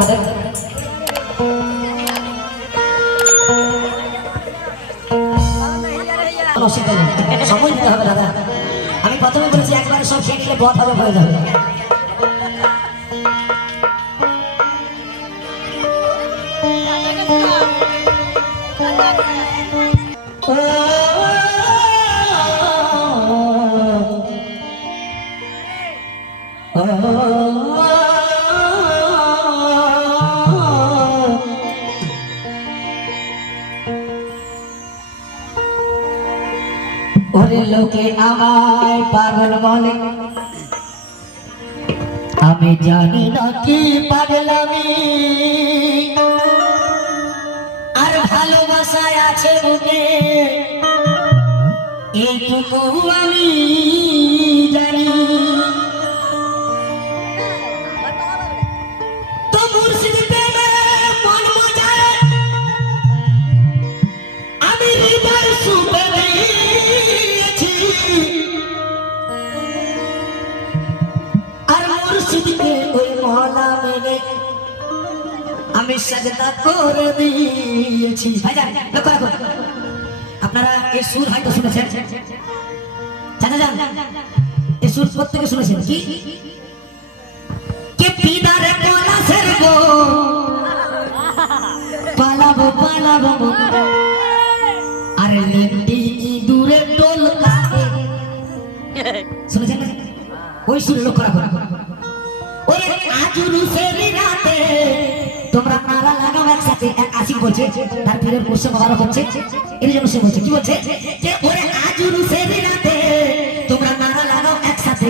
আপনাদের। সময় দিতে হবে দাদা, আমি প্রথমে বলেছি একবারে সব খেয়ে নিলে বধ হবে হয়ে যাবে। ওরে লোকে আমায় পাগল বলে, আমি জানি না কি পাগলামি, আর ভালোবাসায় আছে বুকে এইটুকু আমি জানি। তো মুর্শিদ প্রেমে মন মজায় আমি হৃদয় সুখে দিয়েছি, আর মুর্শিদকে ওই মহলা মেনে আমি সাজদা করে দিয়েছি। ভাইজান লক্ষ্য রাখুন, আপনারা এই সুর হয়তো শুনেছেন, জানা যান এই সুর প্রত্যেকে শুনেছেন কি কে পিদারে পলাশের গো পালাবো পালাবো, আর লেন্ডি দূরে টোল কাটে, শুনেছেন না? ওই সুর লক্ষ্য রাখুন। ওরে আজ রুসের রাতে তোমরা নারা লাগাও একসাথে, এক আশিক বলছে তার পীরের পোষ্য বাবার হচ্ছে, এর জন্য সে বলছে কি বলছে যে ওরে আজ রুসের রাতে তোমরা নারা লাগাও একসাথে,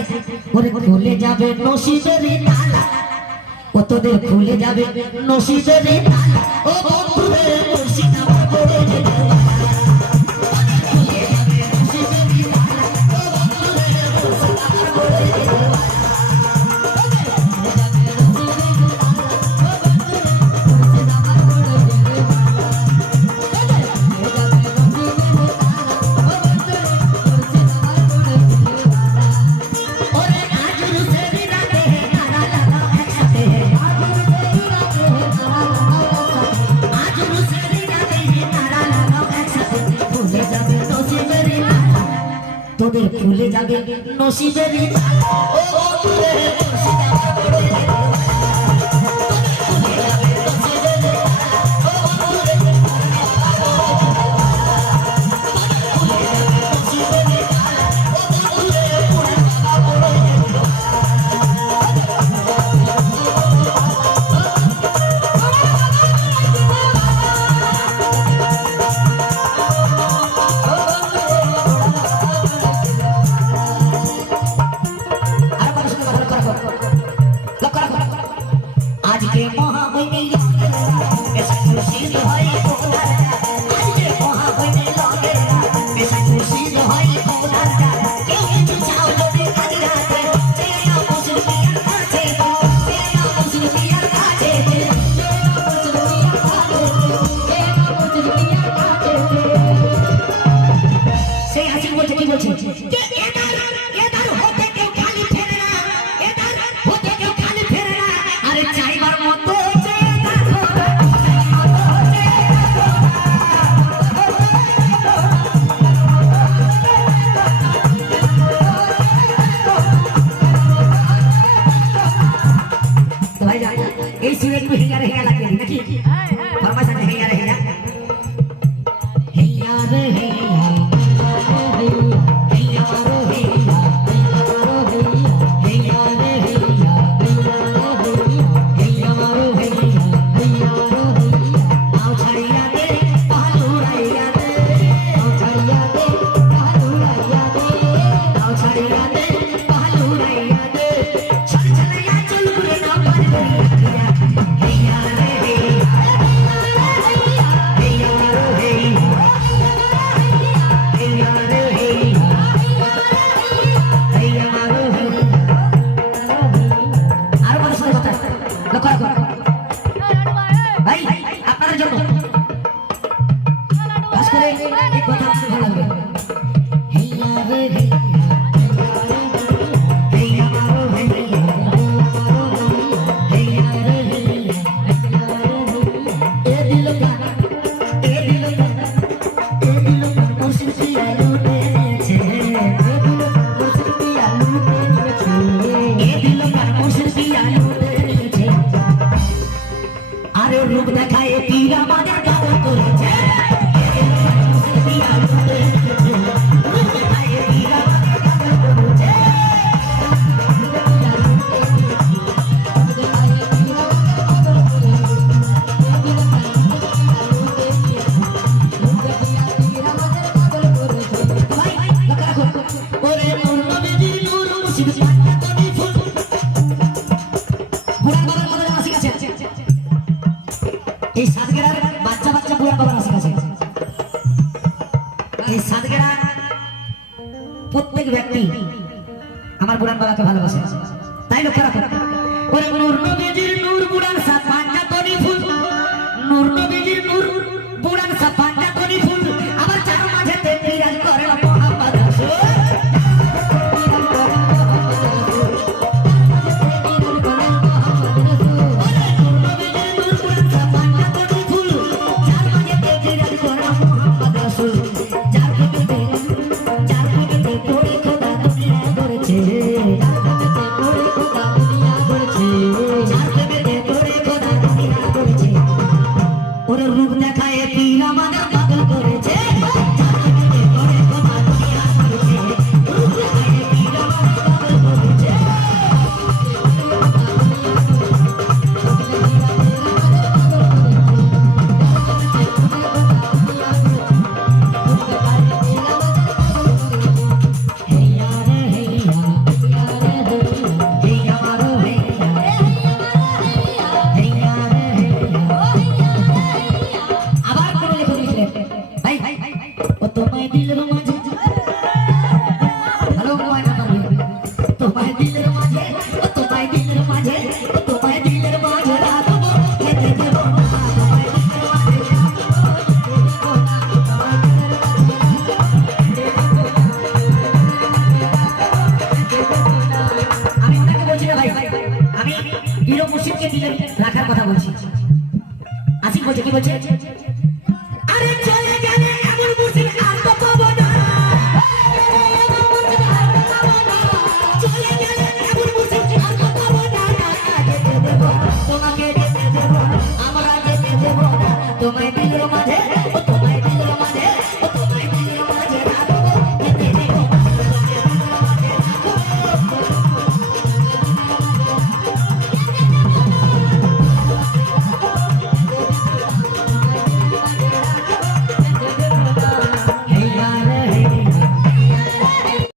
ওরে খুলে যাবে নসিবের তালা, ও তোদের খুলে যাবে নসিবের তালা, ও বন্ধুরে মুর্শিদ আমার পড়ে যেতে তোদের খুলে যাবে নসিবের তালা, ও বন্ধুরে মুর্শিদ আমার পড়ে যেতে এই সুরে একটু হেয়া রে হেয়া লাগে নাকি ফরমাইশ আছে হেয়া রে হেয়া হেয়া রে হেয়া হেয়া রে হেয়া হেয়া রে হেয়া হেয়া রে হেয়া আও ছাড়িয়া দে পালুরাইয়া দে আও ছাড়িয়া দে পালুরাইয়া দে আও ছাড়িয়া দে পালুরাইয়া দে ছড় ছড়াইয়া চল করে না পারে রূপ দেখায় পীর আমাদের পাগল করেছে এই সাতগেরার বাচ্চা বাচ্চা বুড়া বাবার আসে কাছে এই সাতগেরার প্রত্যেক ব্যক্তি আমার বুড়ান বাবাকে ভালোবাসে তাই লক্ষ্য রাখো ওরে নূর নবীজির নূর বুড়ান সাত পাঁচটা তনি ফুল নূর নবীজির নূর বুড়ান সাত পাঁচটা তনি ফুল আবার চার মাঝেতে বিরাজ করে মোহাম্মদ রাসূল রূপ দেখায় পীর আমাদের পাগল করেছে রাখার কথা বলছি আসিফ বলছে কি বলছে আরে চলে গেলে এমন মুশকিল আর তো পাবো না চলে গেলে এমন মুশকিল আর তো পাবো না তোমাকে